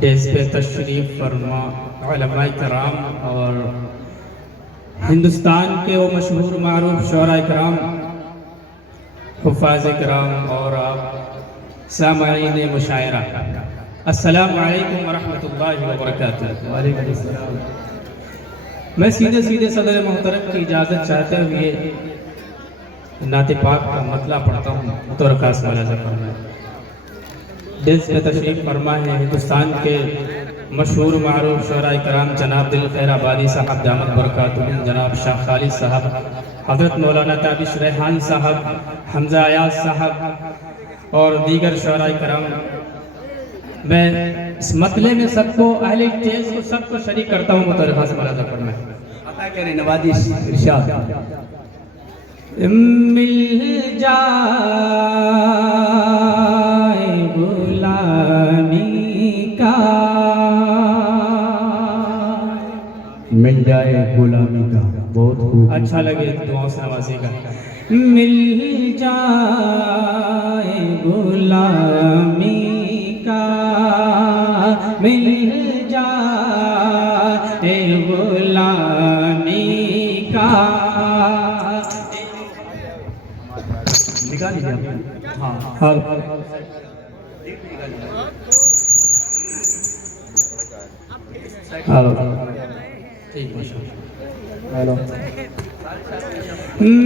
Days पे तशरीफ़ फरमा उलमाए कराम और हिंदुस्तान के वो मशहूर मारूफ शुअरा कराम, हुफ़ाज़ कराम और आप सामाईन मुशायरा, अस्सलामु अलैकुम वरहमतुल्लाहि वबरकातुहू। वालेकुम अस्सलाम। मैं सीधे सीधे सदर मोहतरम की इजाज़त चाहते हुए नाते पाक का मतला पढ़ता हूँ। बतौर खास मुलाज़ा फरमाएं। डेज़ पे तशरीफ़ फरमा है हिंदुस्तान के मशहूर मारूफ शुअरा कराम जनाब दिल खैर आबादी साहब दामद बरकातुहू, जनाब शाह खालिद साहब, हज़रत मौलाना ताबिश रेहान साहब, हमजा अयाज साहब और दीगर शुअरा कराम। मैं इस मतले में सबको अहले स्टेज को सबको शरीक करता हूँ। बतौर खास मुलाज़ा फरमाएं। अता करें नवाजिश इरशाद। मिल जाए गुलामी का, मिल जाए गुलामी का। बहुत खूब। अच्छा लगे दुआओं से नवाजेगा। मिल जाए गुलामी का, मिल जाए गुलामी का। निकाल लीजिए आप। हाँ हाँ हेलो ठीक माशाअल्लाह। हेलो।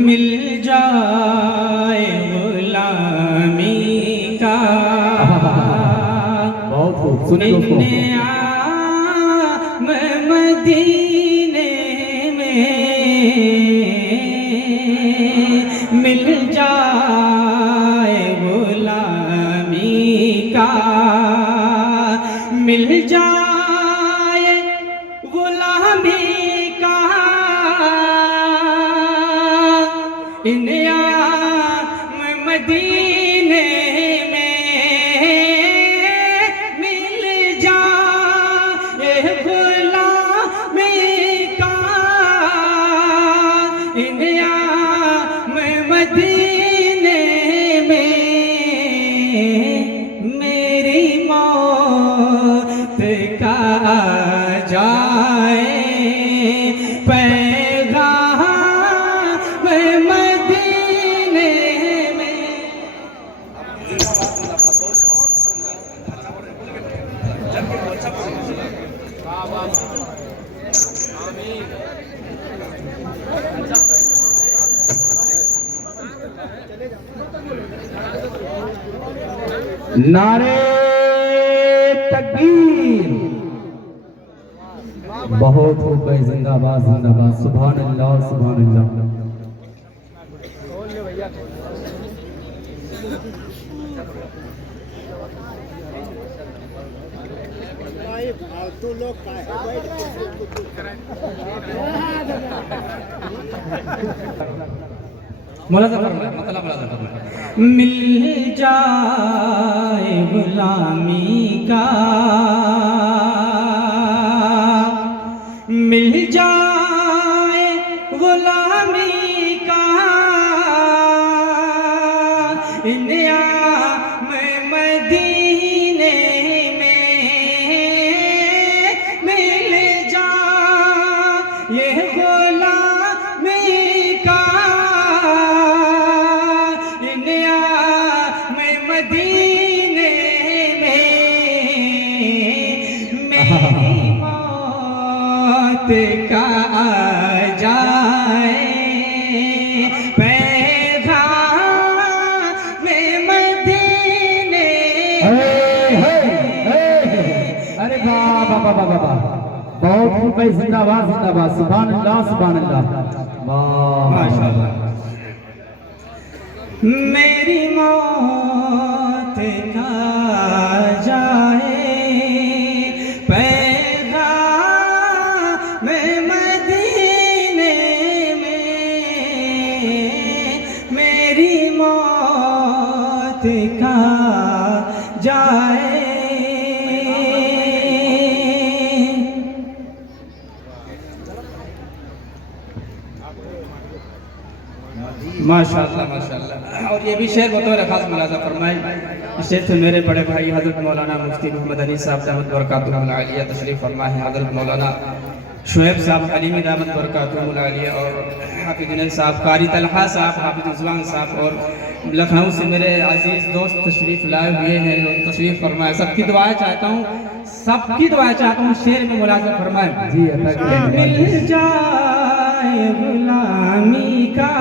मिल जाए गुलामी का, बहुत खूब। सुने दोस्तों। मदीने में मिल जाए गुलामी का, मिल जाए गुलामी का। इन मदीने में मिल जाए गुलामी का, इन मदीने में मेरी मौत का जाए पैगाम मदीने में। नारे तकबीर। बहुत खूब भाई। जिंदाबाद जिंदाबाद। सुभान अल्लाह सुभान अल्लाह। मुलाज़ा फरमाएं, मतलब मुलाज़ा फरमाएं। मिल जाए गुलामी का, मिल जाए गुलामी का। इन मदीने में मिल जाए गुलामी का, इन मदीने में मेरी मौत का जाए पैगाम मदीने अरे वाह वाह वाह वाह वाह। बहुत खूब भाई। जिंदाबाद जिंदाबाद। सुभान अल्लाह सुभान अल्लाह। वाह माशाअल्लाह। मेरी मौत का जाए पैगाम मदीने में, मेरी मौत का जाए। माशाअल्लाह माशाअल्लाह। और ये भी शेर बतौर खास मुलाज़ा फरमाए। शेख मेरे बड़े भाई हज़रत मौलाना मुफ्ती मोहम्मद अली साहब दामत बरकातुहुल आलिया तशरीफ़ फरमा है, हज़रत मौलाना शुएब साहब अलीमी दामत बरकातुहुल आलिया और हाफिज़ जुनैद साहब, कारी तलहा साहब, हाफिज़ उस्मान साहब और लखनऊ से मेरे अजीज़ दोस्त तशरीफ़ लाए हुए हैं और तशरीफ़ फरमाए। सबकी दुआएं चाहता हूँ, सबकी दुआएं चाहता हूँ, शेर में मुलाज़ा फरमाए जी अता करें। मिल जाए गुलामी का।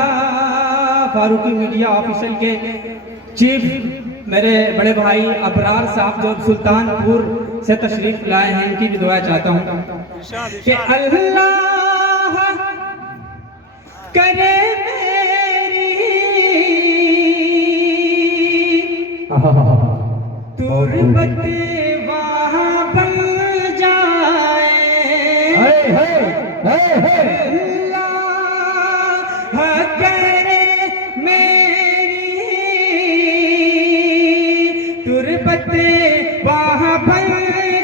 फारूकी मीडिया ऑफिशियल के चीफ मेरे बड़े भाई अबरार साहब जो सुल्तानपुर से तशरीफ लाए हैं, इनकी भी दुआ चाहता हूँ कि अल्लाह करे मेरी तुरबत वहाँ बन जाए। अल्लाह करे मेरी तुरबत वहाँ बन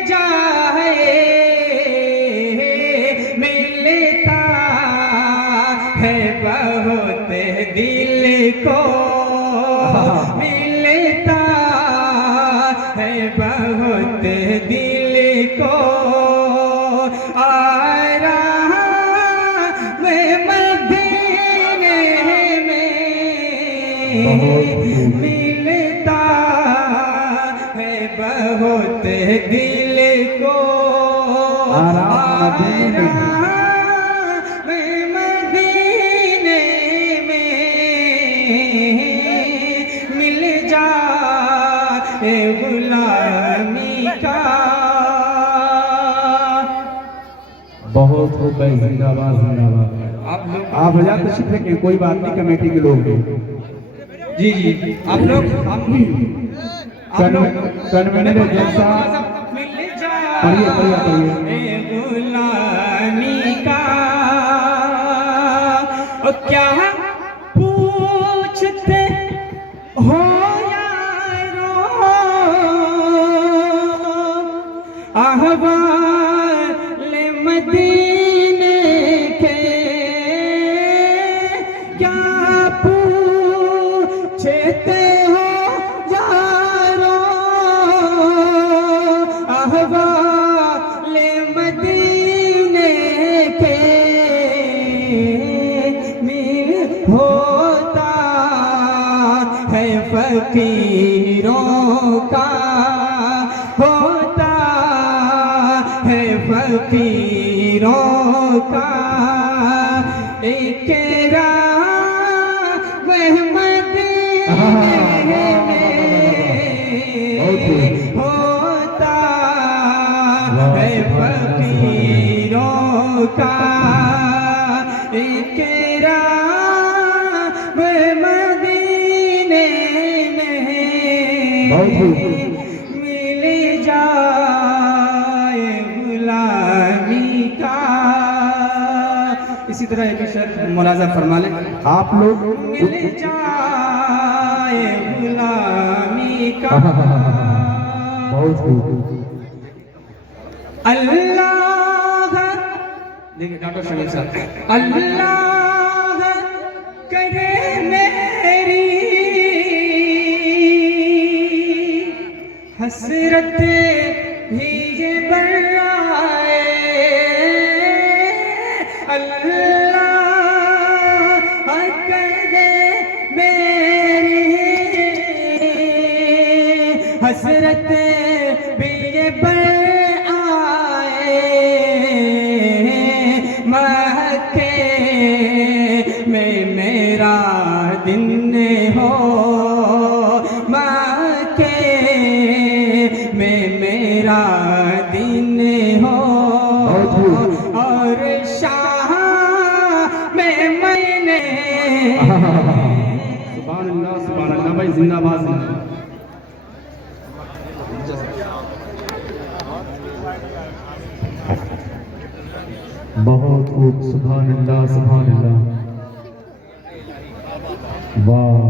जाए। मिलता है बहुत दिल को, मिलता है बहुत दिल को। आ रहा मैं मदीने में, मिलता है बहुत दिल को। आ रहा मैं मदीने में, मिल जाए गुलामी का। बहुत हो गए, जिंदाबाद जिंदाबाद। आप हजार तशरीफ रखें, कोई बात नहीं, कमेटी के लोग जी जी आप लोग कन्वेनर जैसा पढ़िए पढ़िए पढ़िए। गुलामी का और क्या पूछते हो यारो, अहवाल मदीने के क्या पूछते हो यारो, अहवाल मदीने के। मिल होता है फकीरों का, होता है फकीरों का। एक राह मदीने में होता है फकीरों का। एक राह मदीने में मिल जाए गुलामी का। इसी तरह एक शेर मुलाजा फरमा लें आप लोग। मिल जाए गुलामी का। बहुत खूब। अल्लाह देखिए डॉक्टर शमीम साहब, अल्लाह करे मेरी हसरत भी ये बढ़ाए। अल्लाह करे मेरी हसरत भी ये बढ़ाए। महके में मेरा दिन हो, महके में मेरा दिन हो। और शाह में मैंने सुभान अल्लाह भाई, जिंदाबाद जिंदाबाद। बहुत खूब, सुभान अल्लाह सुभान अल्लाह। वाह,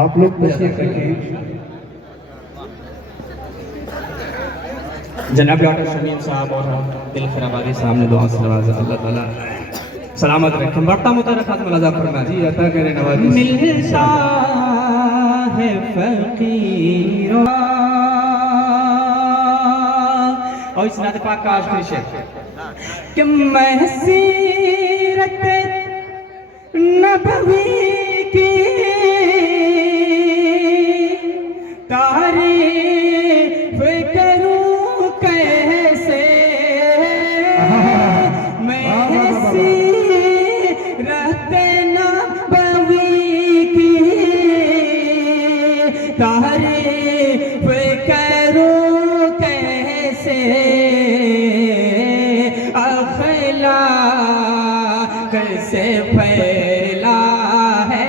आप लोग तशरीफ रखें। जनाब डॉक्टर शमीम साहब और दिल खराबादी साहब ने दुआ से नवाजा, अल्लाह ताला सलामत रखें। बढ़ता मुतारक हाथ मुलाजा फरमा जी अता करें नवाजी। मिलता है फकीरों। और इस नात पाक का आखिरी शेर कि महसीरत नबवी की तारीफ करूं कैसे, महसीरत नबवी की तारीफ करूं कैसे, अखलाक से फैला है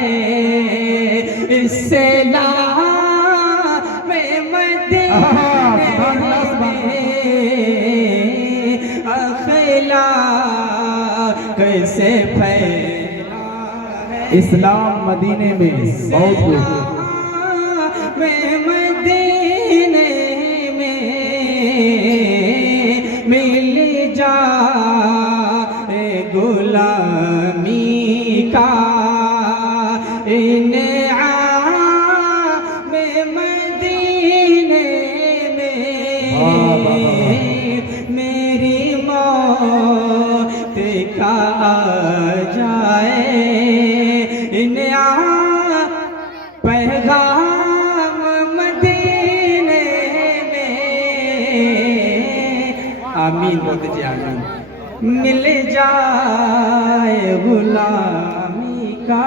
इससे ला में अखलाक से फैला है इस्लाम मदीने में बहुत कुछ में मदीने में मिल जा गुलामी का इनाम में मदीने में मेरी मौत का आ जाए इनाम पैगाम मदीने में। आमीन बोलते जी आमीन। मिल जाए गुलामी का